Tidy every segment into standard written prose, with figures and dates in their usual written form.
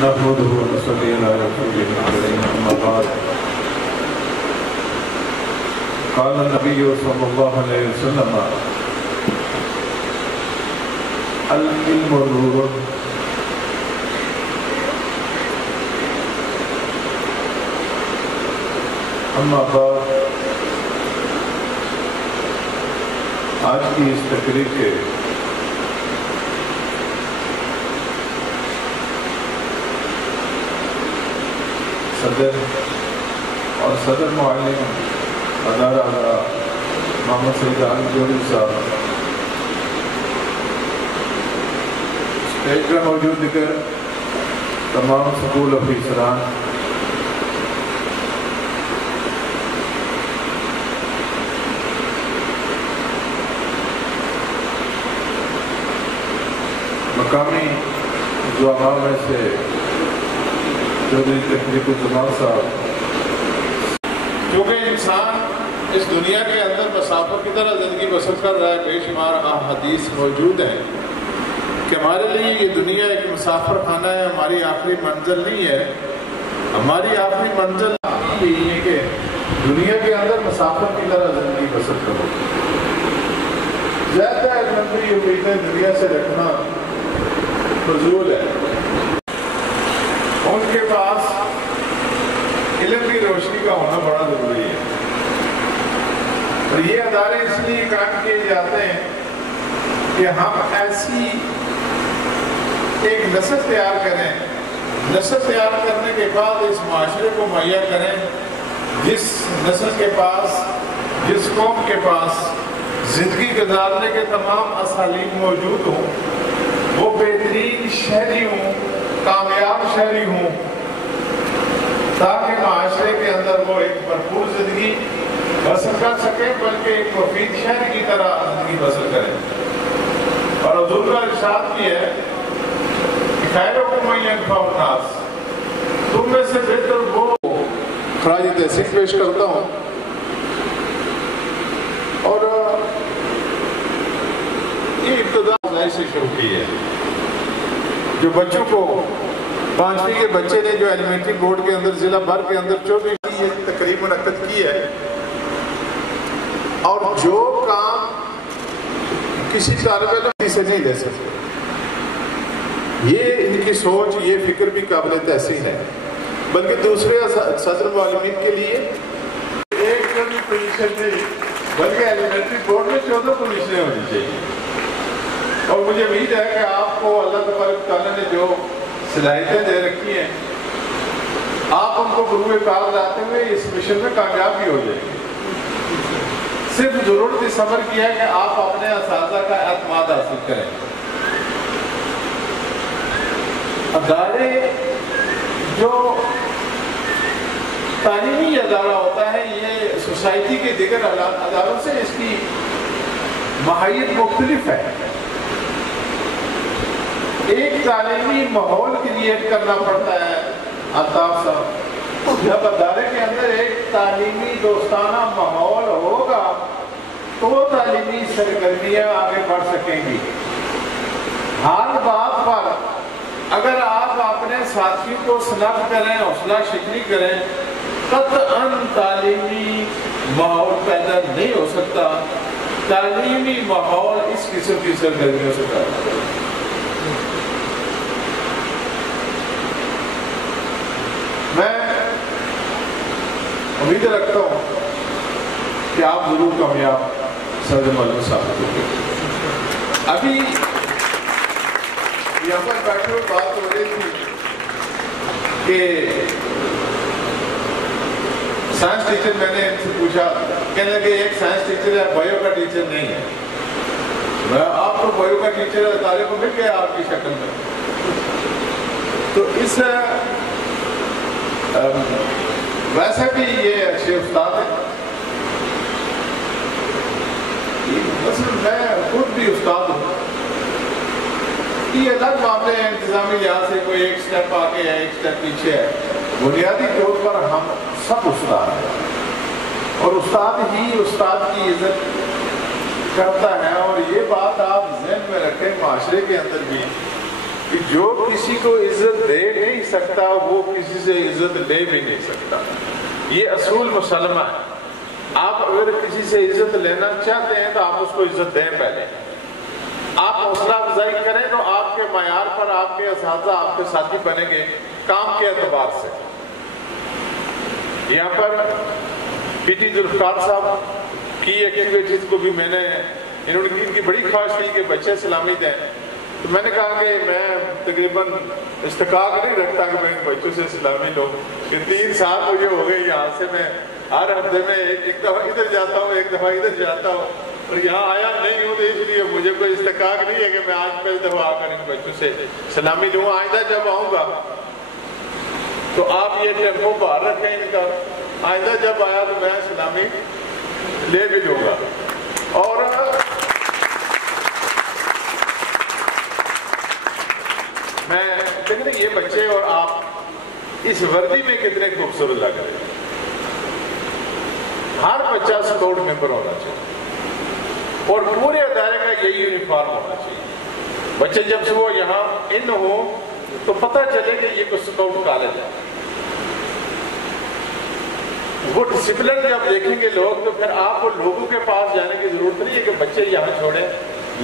نحمده ونصلي على رسوله الكريم أما بعد قال النبي صلى الله عليه وسلم العلم نور اما بعد آج کی اس تقریر کے صدر اور صدر معلم ادارہ محمد سعید عالم جوہری صاحب، اسٹیج پر موجود دیگر تمام سکول افسران، مقامی زعماء میں سے چودھری تحریک الزمان صاحب، کیونکہ انسان اس دنیا کے اندر مسافر کی طرح زندگی بسر کر رہا ہے، بے شمار احادیث موجود ہیں کہ ہمارے لیے یہ دنیا ایک مسافر خانہ ہے، ہماری آخری منزل نہیں ہے۔ ہماری آخری منزل یہ ہے کہ دنیا کے اندر مسافر کی طرح زندگی بسر کرو۔ زیادہ ایڈونٹری امیدیں دنیا سے رکھنا فضول ہے۔ ان کے پاس علم کی روشنی کا ہونا بڑا ضروری ہے، اور یہ ادارے اس لیے قائم کیے جاتے ہیں کہ ہم ایسی ایک نسل تیار کریں، نسل تیار کرنے کے بعد اس معاشرے کو مہیا کریں جس نسل کے پاس، جس قوم کے پاس زندگی گزارنے کے تمام اسالیب موجود ہوں، وہ بہترین شہری ہوں، کامیاب شہری ہوں، تاکہ معاشرے کے اندر وہ ایک بھرپور زندگی بسر کر سکیں، بلکہ ایک مفید شہری کی طرح زندگی بسر کریں۔ اور حضور کا ارشاد بھی ہے کہ خیرکم من ینفع الناس، تم میں سے بہتر وہ۔ خراج تحسین پیش کرتا ہوں، اور یہ ابتدا سے شروع کی ہے۔ جو بچوں کو 5ویں کے بچے نے جو ایلیمنٹری بورڈ کے اندر ضلع بھر کے اندر 24 کی یہ تقریب منعقد کی ہے، اور جو کام کسی طالب علم سے نہیں لے سکتے، یہ ان کی سوچ، یہ فکر بھی قابل تحسین ہے، بلکہ دوسرے صدر معلمین کے لیے ایک بھی پوزیشن نہیں، بلکہ ایلیمنٹری بورڈ میں 14 پوزیشنیں ہونی چاہیے۔ اور مجھے امید ہے کہ آپ کو اللہ تبارک تعالیٰ نے جو صلاحیتیں دے رکھی ہیں، آپ ان کو بروئے کار لاتے ہوئے اس مشن میں کامیاب بھی ہو جائیں گے۔ صرف ضرورت اس صبر کی ہے کہ آپ اپنے اساتذہ کا اعتماد حاصل کریں۔ ادارے جو تعلیمی ادارہ ہوتا ہے، یہ سوسائٹی کے دیگر اداروں سے اس کی ماہیت مختلف ہے۔ ایک تعلیمی ماحول کریٹ کرنا پڑتا ہے آفتاب صاحب۔ جب ادارے کے اندر ایک تعلیمی دوستانہ ماحول ہوگا تو وہ تعلیمی سرگرمیاں آگے بڑھ سکیں گی۔ ہر بات پر اگر آپ اپنے ساتھیوں کو سنق کریں، حوصلہ شکنی کریں، قطعاً تعلیمی ماحول پیدا نہیں ہو سکتا۔ تعلیمی ماحول اس قسم کی سرگرمیوں سے پیدا ہوتا ہے۔ میں امید رکھتا ہوں کہ آپ ضرور کامیاب صدر معلم صاحب ہوں گے۔ ابھی یہاں پر بیٹھے ہوئے بات ہو رہی تھی کہ سائنس ٹیچر، میں نے ان سے پوچھا، کہنے لگے ایک سائنس ٹیچر ہے، بایو کا ٹیچر نہیں ہے۔ میں آپ کو بایو کا ٹیچر ادارے کو مل گیا آپ کی شکل میں، تو اس ویسے بھی یہ اچھے استاد ہیں۔ مثلا میں خود بھی استاد ہوں، یہ الگ معاملے ہیں، انتظامی لحاظ سے کوئی ایک سٹیپ آگے ہے، ایک سٹیپ پیچھے ہے۔ بنیادی طور پر ہم سب استاد ہیں، اور استاد ہی استاد کی عزت کرتا ہے۔ اور یہ بات آپ ذہن میں رکھیں، معاشرے کے اندر بھی کہ جو کسی کو عزت دے نہیں سکتا وہ کسی سے عزت لے بھی نہیں سکتا. یہ اصول مسلمہ ہے. آپ اگر کسی سے عزت لینا چاہتے ہیں تو آپ اس کو عزت دیں. پہلے آپ حوصلہ افزائی کریں تو آپ کے معیار پر آپ کے اساتذہ آپ کے ساتھی بنیں گے کام کے اعتبار سے. یہاں پر پی ٹی ذوالفقار صاحب کی ایکٹیویٹیز کو بھی میں نے انہوں نے ان کی بڑی خواہش تھی کہ بچے سلامی دیں. تو میں نے کہا کہ میں تقریباً استحقاق نہیں رکھتا کہ میں ان بچوں سے سلامی لوں کہ 3 سال مجھے ہو گئے یہاں سے میں ہر ہفتے میں ایک دفعہ ادھر جاتا ہوں ایک دفعہ ادھر جاتا ہوں اور یہاں آیا نہیں ہوں. تو اس لیے مجھے کوئی استحقاق نہیں ہے کہ میں آج پہلی دفعہ آ کر ان بچوں سے سلامی لوں. آئندہ جب آؤں گا تو آپ یہ ٹیمپو باہر رکھیں ان کا. آئندہ جب آیا تو میں سلامی لے بھی لوں گا. اور میں دیکھیں یہ بچے اور آپ اس وردی میں کتنے خوبصورت لگ رہے ہیں. ہر بچہ اسکاؤٹ ممبر ہونا چاہیے اور پورے ادارے کا یہی یونیفارم ہونا چاہیے. بچے جب سے وہ یہاں ان ہوں تو پتہ چلے کہ یہ کوئی اسکاؤٹ کالج ہے. وہ ڈسپلن جب دیکھیں گے لوگ تو پھر آپ کو لوگوں کے پاس جانے کی ضرورت نہیں ہے کہ بچے یہاں چھوڑیں.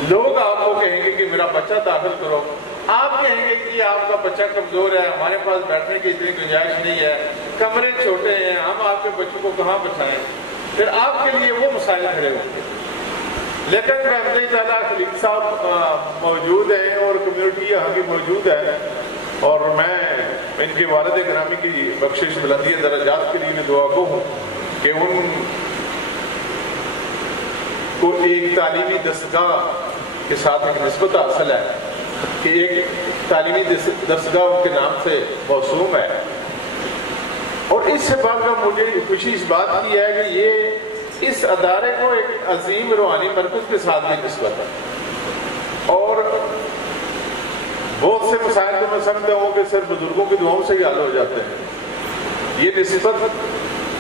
لوگ آپ کو کہیں گے کہ میرا بچہ داخل کرو. آپ کہیں گے کہ آپ کا بچہ کمزور ہے, ہمارے پاس بیٹھنے کی اتنی گنجائش نہیں ہے, کمرے چھوٹے ہیں, ہم آپ کے بچوں کو کہاں بچائیں. پھر آپ کے لیے وہ مسائل کھڑے ہوں گے. لیکن رحمتہ تعالیٰ خلیق صاحب موجود ہیں اور کمیونٹی یہاں کی موجود ہے اور میں ان کے والد گرامی کی بخشش بلندی درجات کے لیے بھی دعا گو ہوں کہ ان کو ایک تعلیمی دستگاہ کے ساتھ ایک نسبت حاصل ہے کہ ایک تعلیمی دستگاہ ان کے نام سے موسوم ہے. اور اس سے بات کا مجھے خوشی اس بات کی ہے کہ یہ اس ادارے کو ایک عظیم روحانی مرکز کے ساتھ بھی نسبت ہے. اور بہت سے مسائل تو میں سمجھتا ہوں کہ صرف بزرگوں کی دعاؤں سے ہی حل ہو جاتے ہیں. یہ نسبت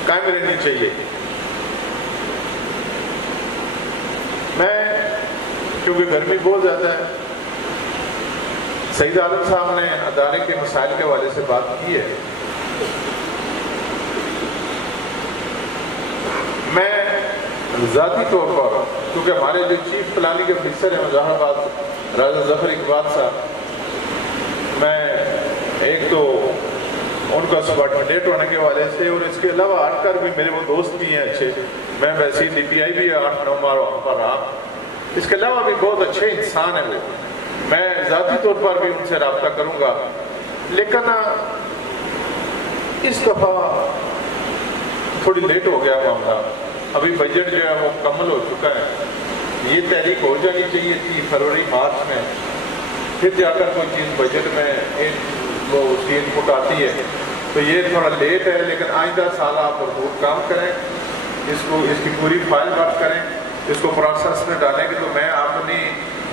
قائم رہنی چاہیے. میں کیونکہ گرمی بہت زیادہ ہے, سعید عالم صاحب نے ادارے کے مسائل کے حوالے سے بات کی ہے. میں ذاتی طور پر کیونکہ ہمارے جو چیف پلاننگ کے افسر ہیں مظاہر آباد راجہ ظفر اقبال صاحب, میں ایک تو ان کا سبارڈینیٹ ہونے کے حوالے سے اور اس کے علاوہ ہٹ کر بھی میرے وہ دوست بھی ہیں اچھے. میں ویسے ڈی پی آئی بھی 8-9 بار وہاں پر رہا. اس کے علاوہ بھی بہت اچھے انسان ہیں وہ. میں ذاتی طور پر بھی ان سے رابطہ کروں گا. لیکن اس دفعہ تھوڑی لیٹ ہو گیا معاملہ. ابھی بجٹ جو ہے وہ مکمل ہو چکا ہے. یہ تحریک ہو جانی چاہیے تھی فروری مارچ میں, پھر جا کر کوئی چیز بجٹ میں وہ اس کی انپٹ آتی ہے. تو یہ تھوڑا لیٹ ہے, لیکن آئندہ سال آپ بھرپور کام کریں, اس کی پوری فائل ورک کریں, اس کو پروسیس میں ڈالیں گے. تو میں اپنی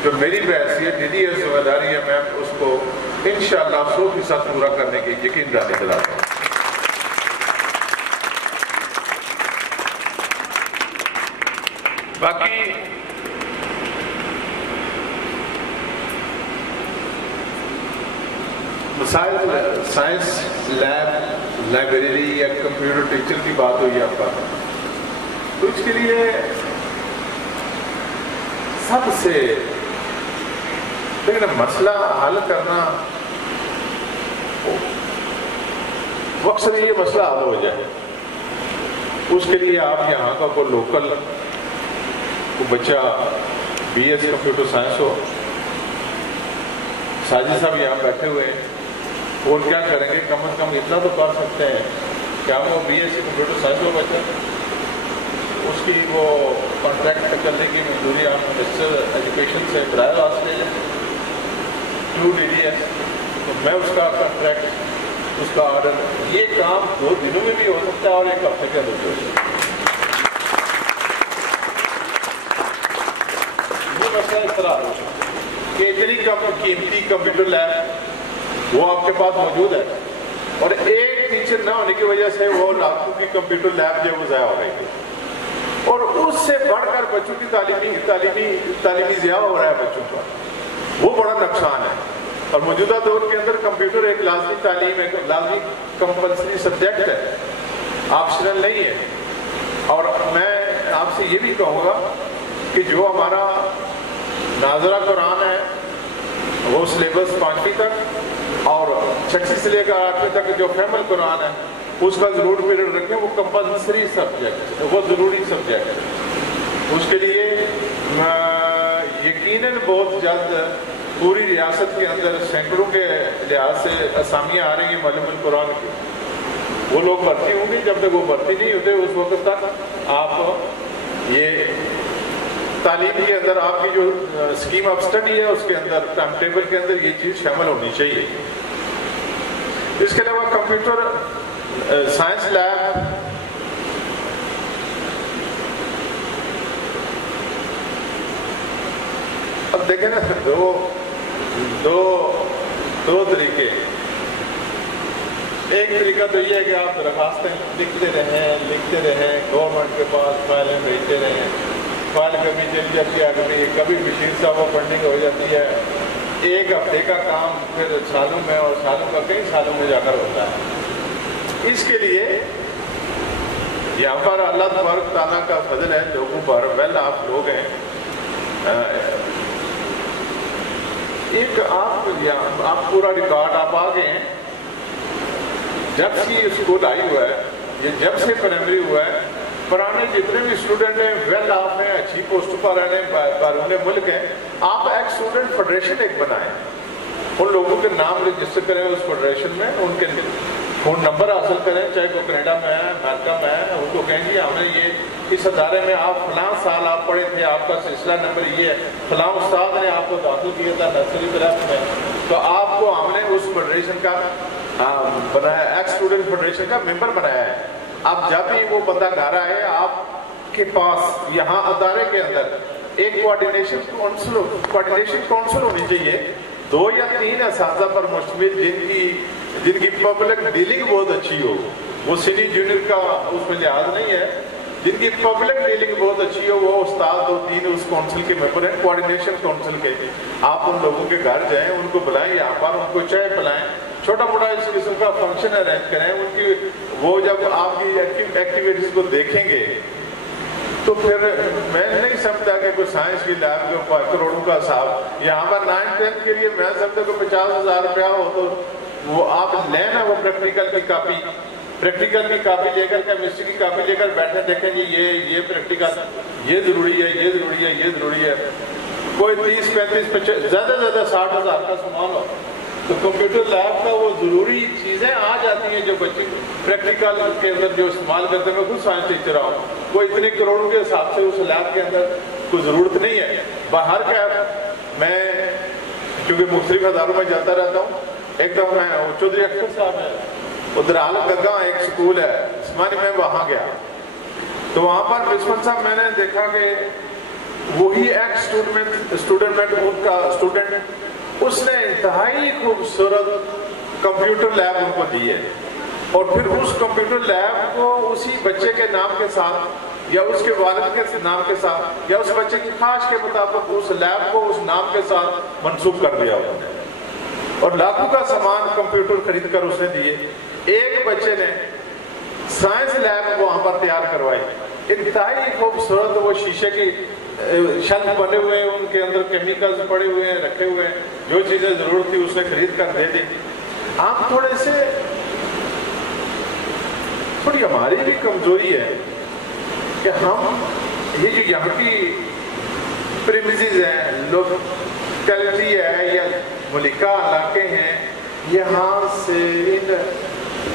جو میری بحثیت ڈی ایس ذمہ داری ہے میں اس کو انشاءاللہ 100% پورا کرنے کی یقین دلاتا ہوں. باقی مسائل سائنس لیب لائبریری یا کمپیوٹر ٹیچر کی بات ہوئی آپ کا, تو اس کے لیے سب سے لیکن مسئلہ حل کرنا وقت سے یہ مسئلہ حل ہو جائے. اس کے لیے آپ یہاں کا کوئی لوکل بچہ بی ایس کمپیوٹر سائنس ہو, ساجد صاحب یہاں بیٹھے ہوئے ہیں, اور کیا کریں گے کم از کم اتنا تو کر سکتے ہیں کہ ہم وہ B S C computer science ہو بچہ, اس کی وہ کانٹریکٹ کرنے کی منظوری ہم منسٹر ایجوکیشن سے براہ راست لے لیں تھرو ڈی ڈی ایس. تو میں اس کا کانٹریکٹ, اس کا آرڈر, یہ کام 2 دنوں میں بھی ہو سکتا ہے اور 1 ہفتے کے اندر بھی ہو سکتا ہے. یہ مسئلہ اس طرح ہو کہ اتنی قیمتی کمپیوٹر لیب وہ آپ کے پاس موجود ہے اور ایک ٹیچر نہ ہونے کی وجہ سے وہ لاکھوں کی کمپیوٹر لیب جو ہے وہ ضائع ہو گئی تھی. اور اس سے بڑھ کر بچوں کی تعلیمی ضیاع ہو رہا ہے بچوں کا, وہ بڑا نقصان ہے. اور موجودہ دور کے اندر کمپیوٹر ایک لازمی تعلیم ہے، لازمی کمپلسری سبجیکٹ ہے، آپشنل نہیں ہے۔ اور میں آپ سے یہ بھی کہوں گا کہ جو ہمارا ناظرہ قرآن ہے وہ سلیبس 5ویں تک اور 6 سے لے کر 8ویں تک جو فہم القرآن ہے اس کا ضرور پیریڈ رکھیں، وہ کمپلسری سبجیکٹ ہے، وہ ضروری سبجیکٹ ہے۔ اس کے لیے یقیناً بہت جلد پوری ریاست کے اندر سینکڑوں کے لحاظ سے اسامیاں آ رہی ہیں معلم القرآن کی، وہ لوگ بھرتی ہوں گے۔ جب تک وہ بھرتی نہیں ہوتے اس وقت تک آپ یہ تعلیم کے اندر آپ کی جو اسکیم آف اسٹڈی ہے اس کے اندر ٹائم ٹیبل کے اندر یہ چیز شامل ہونی چاہیے۔ اس کے علاوہ کمپیوٹر سائنس لیب، اب دیکھیں نا دو طریقے، ایک طریقہ تو یہ ہے کہ آپ درخواستیں لکھتے رہیں گورنمنٹ کے پاس فائلیں بھیجتے رہیں، فائل کبھی چلی جاتی ہے، کبھی بشیر صاحب پینڈنگ ہو جاتی ہے، ایک ہفتے کا کام پھر سالوں میں اور سالوں کا کئی سالوں میں جا کر ہوتا ہے۔ اس کے لیے یہاں پر اللہ تبارک تعالیٰ کا فضل ہے لوگوں پر، آپ لوگ ہیں، ایک آپ پورا ریکارڈ آپ آ گئے ہیں، جب سے یہ اسکول آئی ہوا ہے، یہ جب سے پرائمری ہوا ہے، پرانے جتنے بھی اسٹوڈنٹ ہیں ویل آف ہیں، اچھی پوسٹ پر ہیں، بیرون ملک ہیں، آپ ایک اسٹوڈنٹ فیڈریشن ایک بنائیں، ان لوگوں کے نام رجسٹر کریں اس فیڈریشن میں، ان کے فون نمبر حاصل کریں، چاہے وہ کینیڈا میں ہے، امریکہ میں ہے، ان کو کہیں گے ہم نے یہ اس ادارے میں آپ فلاں سال آپ پڑھے تھے، آپ کا سلسلہ نمبر یہ ہے، فلاں استاد نے آپ کو داخل کیا تھا نرسری کلاس میں، تو آپ کو ہم نے اس فیڈریشن کا بنایا، ایکس اسٹوڈنٹ فیڈریشن کا ممبر بنایا ہے۔ اب جب بھی وہ بندہ گھر آئے آپ کے پاس یہاں ادارے کے اندر ایک کوارڈینیشن کونسل ہونی چاہیے، 2 یا 3 اساتذہ پر مشتمل جن کی پبلک ڈیلنگ بہت اچھی ہو، وہ سینئر جونیئر کا اس میں لحاظ نہیں ہے، جن کی پبلک ڈیلنگ بہت اچھی ہو وہ استاد 2-3 اس کونسل کے ممبر ہیں، کوارڈینیشن کونسل کے۔ آپ ان لوگوں کے گھر جائیں، ان کو بلائیں یہاں پر، ان کو چائے پلائیں، چھوٹا موٹا اس قسم کا فنکشن ارینج کریں، ان کی وہ جب آپ کی ایکٹیویٹیز کو دیکھیں گے تو پھر میں نہیں سمجھتا کہ کوئی سائنس کی لیب کے اوپر کروڑوں کا حساب، یہاں پر 9th-10th کے لیے میں سمجھتا کہ 50,000 روپیہ ہو تو وہ آپ لیں نا، وہ پریکٹیکل کی کاپی لے کر کیمسٹری کی کاپی لے کر بیٹھے، دیکھیں جی یہ پریکٹیکل یہ ضروری ہے، کوئی 30-35 زیادہ 60,000 کا سامان ہو تو کمپیوٹر لیب کا وہ ضروری چیزیں آ جاتی ہیں جو بچے پریکٹیکل کے اندر جو استعمال کرتے ہیں۔ میں خود سائنس ٹیچر ہوں، کوئی اتنے کروڑوں کے حساب سے اس لیب کے اندر کوئی ضرورت نہیں ہے۔ باہر کا میں کیونکہ مختلف اداروں میں جاتا رہتا ہوں، ایک دفعہ میں چودھری اختر صاحب ہے ادھر گگا ایک سکول ہے عثمانی، میں وہاں گیا تو وہاں پر پرنسپل صاحب میں نے دیکھا کہ وہی ایک اسٹوڈنٹ اس نے انتہائی خوبصورت کمپیوٹر لیب ان کو دی ہے، اور پھر اس کمپیوٹر لیب کو اسی بچے کے نام کے ساتھ یا اس کے والد کے نام کے ساتھ یا اس بچے کی خواہش کے مطابق اس لیب کو اس نام کے ساتھ منسوخ کر دیا انہوں نے، اور لاکھوں کا سامان کمپیوٹر خرید کر اس نے دیے۔ ایک بچے نے سائنس لیب وہاں پر تیار کروائی، انتہائی خوبصورت، وہ شیشے کی شلف بنے ہوئے ہیں، ان کے اندر کیمیکلز پڑے ہوئے ہیں، رکھے ہوئے ہیں، جو چیزیں ضرورت تھی اس نے خرید کر دے دی۔ آپ تھوڑی ہماری بھی کمزوری ہے کہ ہم یہ جو یہاں کی پریمیسز ہیں، لوکیلٹی ہے یا ملکہ علاقے ہیں، یہاں سے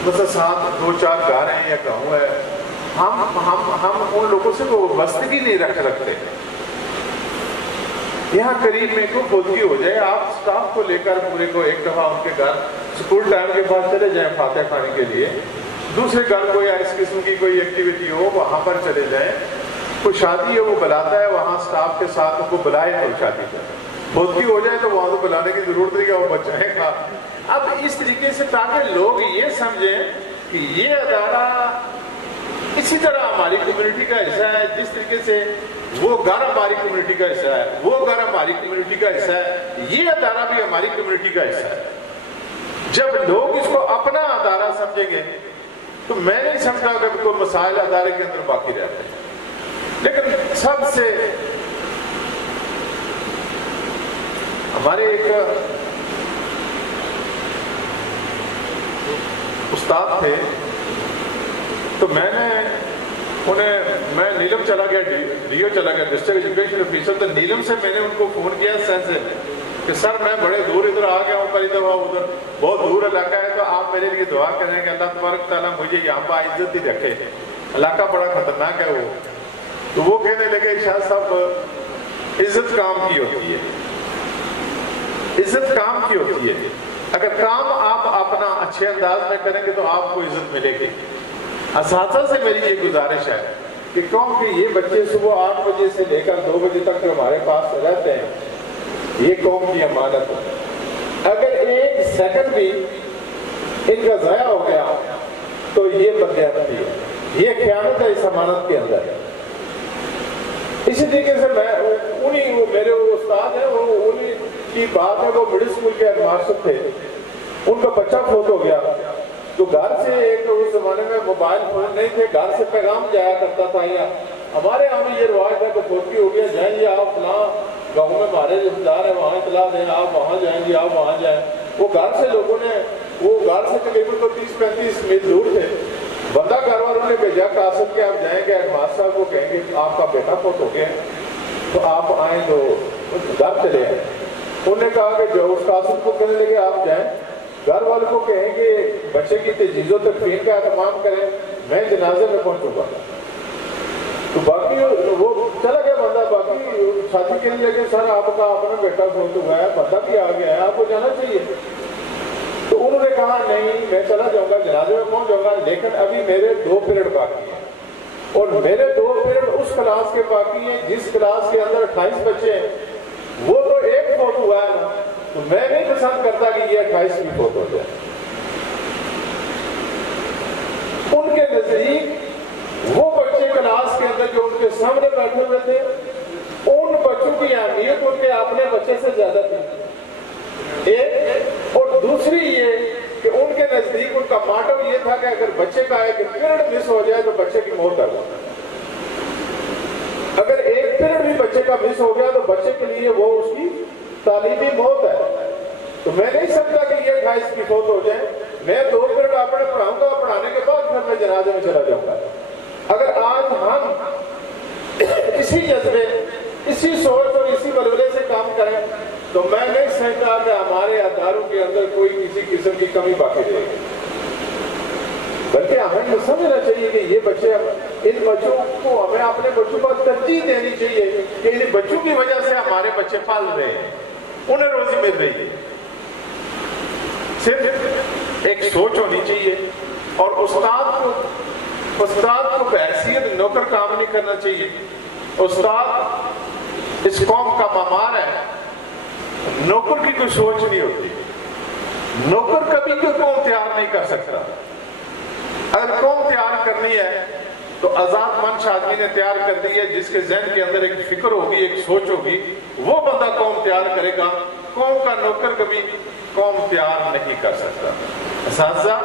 مثلا 7-2-4 گھر ہیں یا گاؤں ہے، ہم ان لوگوں سے وہ وابستگی نہیں رکھتے۔ یہاں قریب میں کوئی بولتی ہو جائے، آپ سٹاف کو لے کر پورے کو ایک دفعہ ان کے گھر سکول ٹائم کے بعد چلے جائیں فاتح کھانے کے لیے، دوسرے گھر کوئی اس قسم کی کوئی ایکٹیویٹی ہو وہاں پر چلے جائیں، کوئی شادی ہے وہ بلاتا ہے وہاں سٹاف کے ساتھ ان کو بلائے تو شادی کر، بولتی ہو جائے تو وہاں تو بلانے کی ضرورت نہیں کہ وہ بچائیں گا۔ اب اس طریقے سے تاکہ لوگ یہ سمجھیں کہ یہ ادارہ اسی طرح ہماری کمیونٹی کا حصہ ہے، جس طریقے سے وہ گھر ہماری کمیونٹی کا حصہ ہے، وہ گھر ہماری کمیونٹی کا حصہ ہے، یہ ادارہ بھی ہماری کمیونٹی کا حصہ ہے۔ جب لوگ اس کو اپنا ادارہ سمجھیں گے تو میں نہیں سمجھتا کہ کوئی مسائل ادارے کے اندر باقی رہتے ہیں۔ لیکن سب سے ہمارے ایک استاد تھے، تو میں نیلم چلا گیا، ڈیو چلا گیا، ڈسٹرکٹ ایجوکیشن آفیسر، تو نیلم سے میں نے ان کو فون کیا سینس سے کہ سر میں بڑے دور ادھر آ گیا ہوں، پہلی دفعہ ادھر بہت دور علاقہ ہے، تو آپ میرے لیے دعا کریں کہ اللہ تبارک تعالیٰ مجھے یہاں پر عزت ہی رکھے، علاقہ بڑا خطرناک ہے وہ۔ تو وہ کہنے لگے شاہ صاحب عزت کام کی ہوتی ہے، عزت کام کی ہوتی ہے، اگر کام آپ اپنا اچھے انداز میں کریں گے تو آپ کو عزت ملے گی۔ اساتذہ سے میری یہ گزارش ہے کہ کیونکہ یہ بچے صبح 8 بجے سے لے کر 2 بجے تک ہمارے پاس رہتے ہیں، یہ قوم کی امانت ہے، اگر 1 سیکنڈ بھی ان کا ضائع ہو گیا تو یہ بدقسمتی ہے، یہ خیانت ہے اس امانت کے اندر۔ اسی طریقے سے میں میرے استاد ہیں، انہی کی بات ہے، وہ مڈل اسکول کے ہیڈ ماسٹر تھے، ان کا بچہ فوت ہو گیا، تو گھر سے ایک اس زمانے میں موبائل فون نہیں تھے، گھر سے پیغام جایا کرتا تھا، یا ہمارے یہاں بھی یہ رواج تھا کہ فوتگی ہو گیا، جائیں گے آپ فلاں گاؤں میں ہمارے رشتے دار ہیں، وہاں اطلاع دیں، آپ وہاں جائیں گے، آپ وہاں جائیں۔ وہ گھر سے لوگوں نے، وہ گھر سے تقریباً تو 30-35 میل دور تھے، بندہ گھر والوں نے بھیجا قاصد کے آپ جائیں گے ہیڈ ماسٹر صاحب کو کہیں گے آپ کا بیٹا فوت ہو گیا تو آپ آئیں، تو گھر چلے آئے۔ انہوں نے کہا کہ جو اس قاصد کو کہنے لگے آپ جائیں، گھر والوں کو کہیں کہ بچے کی تجہیز و تکفین کا اہتمام کریں، میں جنازے میں پہنچوں گا۔ تو باقی وہ چلا گیا بندہ، باقی ساتھی کہنے لگے سر آپ کا اپنا بیٹا فوت ہوا ہے، بندہ بھی آ گیا ہے، آپ کو جانا چاہیے۔ تو انہوں نے کہا نہیں میں چلا جاؤں گا، جنازے میں پہنچ جاؤں گا، لیکن ابھی میرے 2 پیریڈ باقی ہیں، اور میرے 2 پیریڈ اس کلاس کے باقی ہیں جس کلاس کے اندر 28 بچے ہیں، وہ تو 1 فوت ہوا ہے نا، تو میں نہیں پسند کرتا کہ یہ 28 بھی فوت ہو جائے۔ ان کے نزدیک وہ بچے کلاس کے اندر جو ان کے سامنے بیٹھے ہوئے تھے، ان بچوں کی اہمیت ان کے اپنے بچے سے زیادہ تھی، ایک، اور دوسری یہ کہ ان کے نزدیک ان کا ماٹو یہ تھا کہ اگر بچے کا ایک پیریڈ مس ہو جائے تو بچے کی موت ہے، اگر ایک پیریڈ بھی بچے کا مس ہو گیا تو بچے کے لیے وہ اس کی تعلیمی موت ہے۔ تو میں نہیں سمجھتا کہ یہ 28 کی فوت ہو جائے، میں 2 پیریڈ اپنے پڑھاؤں گا، پڑھانے کے بعد پھر میں جنازے میں چلا جاؤں گا۔ اگر آج ہم اسی جذبے، اسی سوچ اور اسی ولولے سے کام کریں تو میں نہیں سمجھتا کہ ہمارے اداروں کے اندر کوئی کسی قسم کی کمی باقی رہے گی، بلکہ ہمیں سمجھنا چاہیے کہ یہ بچے، ان بچوں کو ہمیں اپنے بچوں پر ترجیح دینی چاہیے کہ ان بچوں کی وجہ سے ہمارے بچے پال رہے ہیں، انہیں روزی مل رہی ہے۔ صرف ایک سوچ ہونی چاہیے، اور استاد کو بحیثیت نوکر کام نہیں کرنا چاہیے۔ استاد اس قوم کا معمار ہے، نوکر کی کوئی سوچ نہیں ہوتی، نوکر کبھی کوئی قوم تیار نہیں کر سکتا۔ اگر قوم تیار کرنی ہے تو آزاد منش آدمی نے تیار کر دی ہے، جس کے ذہن کے اندر ایک فکر ہوگی، ایک سوچ ہوگی، وہ بندہ قوم تیار کرے گا۔ قوم کا نوکر کبھی قوم تیار نہیں کر سکتا۔ اساتذہ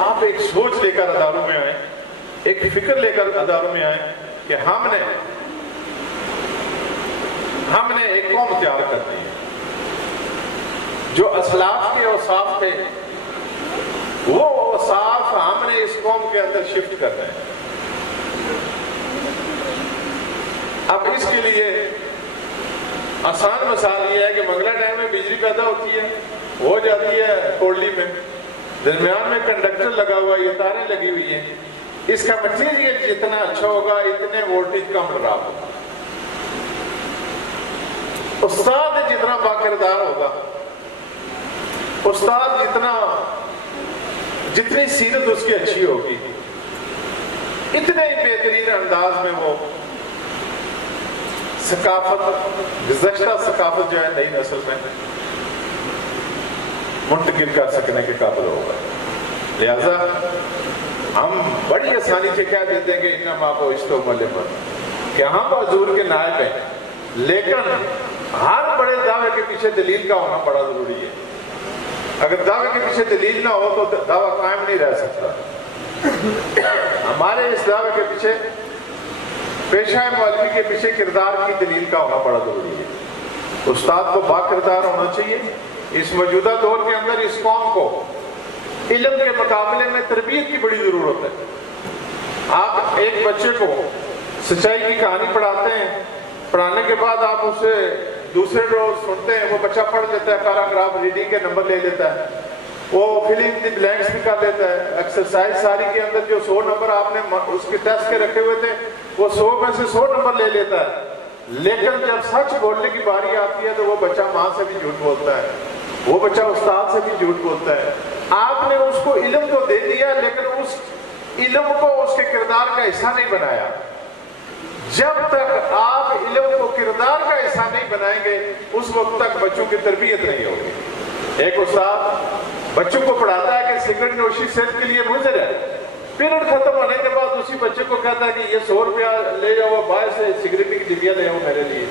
آپ ایک سوچ لے کر اداروں میں آئیں، ایک فکر لے کر اداروں میں آئیں کہ ہم نے ایک قوم تیار کرنی ہے جو اسلاف کے اوصاف پہ، وہ اوصاف ہم نے اس قوم کے اندر شفٹ کرنا ہے۔ اب اس کے لیے آسان مثال یہ ہے کہ منگلا ڈیم میں بجلی پیدا ہوتی ہے، ہو جاتی ہے کوڑلی میں، درمیان میں کنڈکٹر لگا ہوا ہے، یہ تاریں لگی ہوئی ہیں، اس کا مٹیریل جتنا اچھا ہوگا اتنے وولٹیج کم ڈراپ ہوگا۔ استاد جتنا باکردار ہوگا، استاد جتنی سیرت اس کی اچھی ہوگی، اتنے ہی بہترین انداز میں وہ گزشتہ ثقافت جو ہے نئی نسل میں منتقل کر سکنے کے قابل ہوگا۔ لہذا ہم بڑی آسانی سے کہہ دیتے ہیں کہ انما کو استعمال پر کہ ہم حضور کے نائب ہیں، لیکن ہر بڑے دعوے کے پیچھے دلیل کا ہونا بڑا ضروری ہے۔ اگر دعوے کے پیچھے دلیل نہ ہو تو دعویٰ قائم نہیں رہ سکتا۔ ہمارے اس دعوے کے پیچھے، پیشہ مولوی کے پیچھے کردار کی دلیل کا ہونا بڑا ضروری ہے۔ استاد کو با کردار ہونا چاہیے۔ اس موجودہ دور کے اندر اس قوم کو علم کے مقابلے میں تربیت کی بڑی ضرورت ہے۔ آپ ایک بچے کو سچائی کی کہانی پڑھاتے ہیں، پڑھانے کے بعد آپ اسے دوسرے روز سنتے ہیں، وہ بچہ پڑھ لیتا ہے، پیراگراف ریڈنگ کے نمبر لے لیتا ہے، وہ فل ان دی بلینکس بھی کر لیتا ہے۔ ایکسرسائز ساری کے اندر جو 100 نمبر آپ نے اس کے ٹیسٹ کے رکھے ہوئے تھے، وہ 100 میں سے 100 نمبر لے لیتا ہے۔ لیکن جب سچ بولنے کی باری آتی ہے تو وہ بچہ ماں سے بھی جھوٹ بولتا ہے، وہ بچہ استاد سے بھی جھوٹ بولتا ہے۔ آپ نے اس کو علم تو دے دیا، لیکن اس علم کو اس کے کردار کا حصہ نہیں بنایا۔ جب تک آپ علم کو کردار کا حصہ نہیں بنائیں گے، اس وقت تک بچوں کی تربیت نہیں ہوگی۔ ایک استاد بچوں کو پڑھاتا ہے کہ سگریٹ نوشی صحت کے لیے مضر ہے، پیریڈ ختم ہونے کے بعد اسی بچے کو کہتا ہے کہ یہ 100 روپیہ لے جاؤ، باہر سے سگریٹ کی ڈبیا لے آؤ میرے لیے،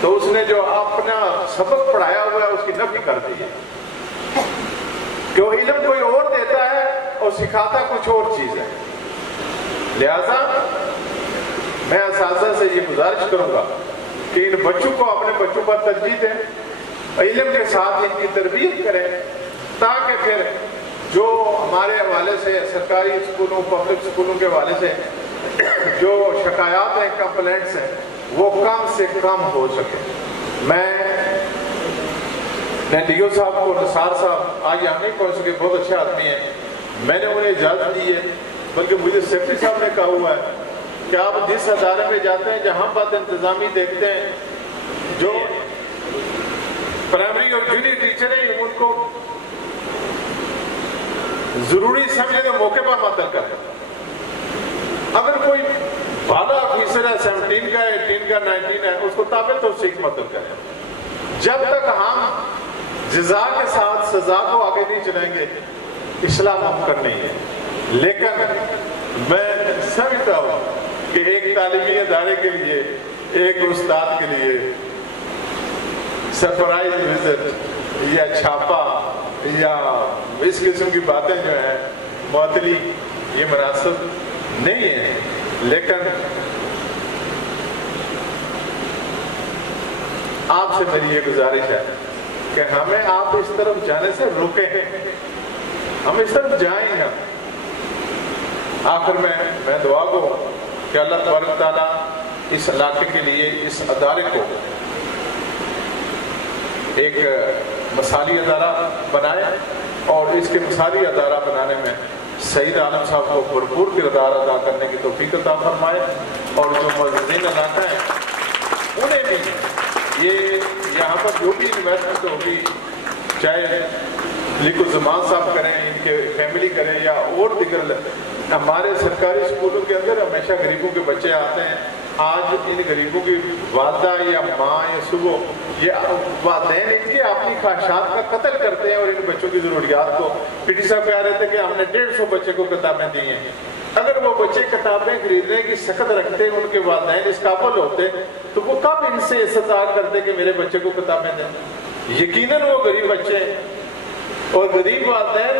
تو اس نے جو اپنا سبق پڑھایا ہوا ہے اس کی نفی کر دی ہے۔ کہ وہ علم کوئی اور دیتا ہے اور سکھاتا کچھ اور چیز ہے۔ لہذا میں اساتذہ سے یہ گزارش کروں گا کہ ان بچوں کو اپنے بچوں پر ترجیح دیں، علم کے ساتھ ان کی تربیت کریں، تاکہ پھر جو ہمارے حوالے سے سرکاری اسکولوں، پبلک اسکولوں کے حوالے سے جو شکایات ہیں، کمپلینٹس ہیں، وہ کم سے کم ہو سکے۔ میں ڈیو صاحب کو، نثار صاحب آج یہاں نہیں پہنچ سکے، بہت اچھے آدمی ہیں، میں نے انہیں اجازت دی ہے، بلکہ مجھے سیکرٹری صاحب نے کہا ہوا ہے کہ آپ جس ادارے میں جاتے ہیں جہاں بات انتظامی دیکھتے ہیں، جو پرائمری اور جونیئر ٹیچر ہیں ان کو ضروری سمجھے تو موقع پر معطل کریں۔ اگر کوئی بالا آفیسر ہے 17 کا 18 کا 19 ہے، اس کو تابع توثیق معطل کریں۔ جب تک ہم جزا کے ساتھ سزا کو آگے نہیں چلائیں گے، اصلاح ممکن نہیں ہے۔ لیکن میں سمجھتا ہوں کہ ایک تعلیمی ادارے کے لیے، ایک استاد کے لیے سرپرائز وزٹ یا چھاپا یا اس قسم کی باتیں جو ہیں معطلی، یہ مناسب نہیں ہے۔ لیکن آپ سے میری یہ گزارش ہے کہ ہمیں آپ اس طرف جانے سے روکیں، ہم اس طرف جائیں گا۔ آخر میں دعا کو کہ اللہ تبارک تعالیٰ اس علاقے کے لیے اس ادارے کو ایک مثالی ادارہ بنائے، اور اس کے مثالی ادارہ بنانے میں سعید عالم صاحب کو بھرپور کردار ادا کرنے کی توفیق عطا فرمائے، اور جو موجودین علاقہ ہیں انہیں بھی یہاں پر جو بھی انویسٹمنٹ ہوگی، چاہے لیکو زمان صاحب کریں، ان کے فیملی کریں، یا اور دیگر ہمارے سرکاری اسکولوں کے اندر ہمیشہ غریبوں کے بچے آتے ہیں۔ آج ان غریبوں کی والدہ یا ماں یا صبح یہ والدین ان کی اپنی خواہشات کا قتل کرتے ہیں، اور ان بچوں کی ضروریات کو، پی ٹی صاحب کہہ رہے تھے کہ ہم نے 150 بچے کو کتابیں دی ہیں۔ اگر وہ بچے کتابیں خریدنے کی سخت رکھتے ہیں، ان کے والدین اس قابل ہوتے، تو وہ کب ان سے استطاعت کرتے کہ میرے بچے کو کتابیں دیں؟ یقیناً وہ غریب بچے اور غریب والدین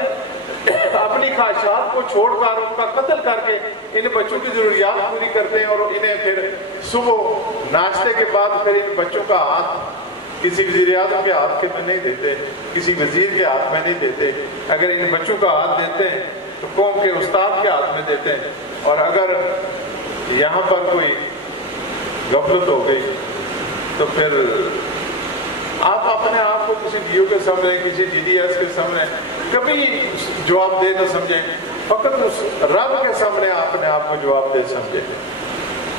اپنی خواہشات کو چھوڑ کر، ان کا قتل کر کے ان بچوں کی ضروریات پوری کرتے ہیں، اور انہیں پھر صبح ناشتے کے بعد پھر ان بچوں کا ہاتھ کسی وزیر اعظم کے ہاتھ میں نہیں دیتے، کسی وزیر کے ہاتھ میں نہیں دیتے۔ اگر ان بچوں کا ہاتھ دیتے ہیں تو قوم کے استاد کے ہاتھ میں دیتے ہیں، اور اگر یہاں پر کوئی غفلت ہو گئی تو پھر آپ اپنے آپ کو کسی ڈی او کے سامنے، کسی ڈی ڈی ایس کے سامنے کبھی جواب دے نہ سمجھیں، فقط اس رب کے سامنے اپنے آپ کو جواب دے سمجھیں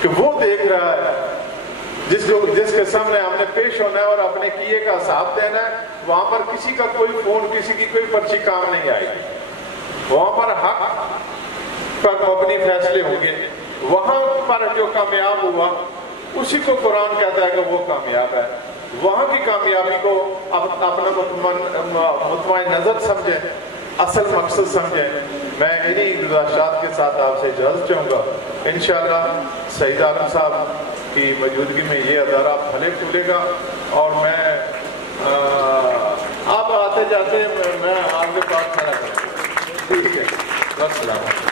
کہ وہ دیکھ رہا ہے، جس کے سامنے ہم نے پیش ہونا ہے اور اپنے کیے کا حساب دینا ہے۔ وہاں پر کسی کا کوئی فون، کسی کی کوئی پرچی کام نہیں آئے گی، وہاں پر حق پر مبنی فیصلے ہوں گے۔ وہاں پر جو کامیاب ہوا اسی کو قرآن کہتا ہے کہ وہ کامیاب ہے۔ وہاں کی کامیابی کو اپنا مطمئن نظر سمجھیں، اصل مقصد سمجھیں. میں انہی گزارشات کے ساتھ آپ سے اجازت چاہوں گا. انشاءاللہ سعید عالم صاحب کی موجودگی میں یہ ادارہ پھلے پھولے گا. اور میں آپ آتے جاتے میں آپ کے پاس کھڑا کروں. ٹھیک ہے. السلام علیکم.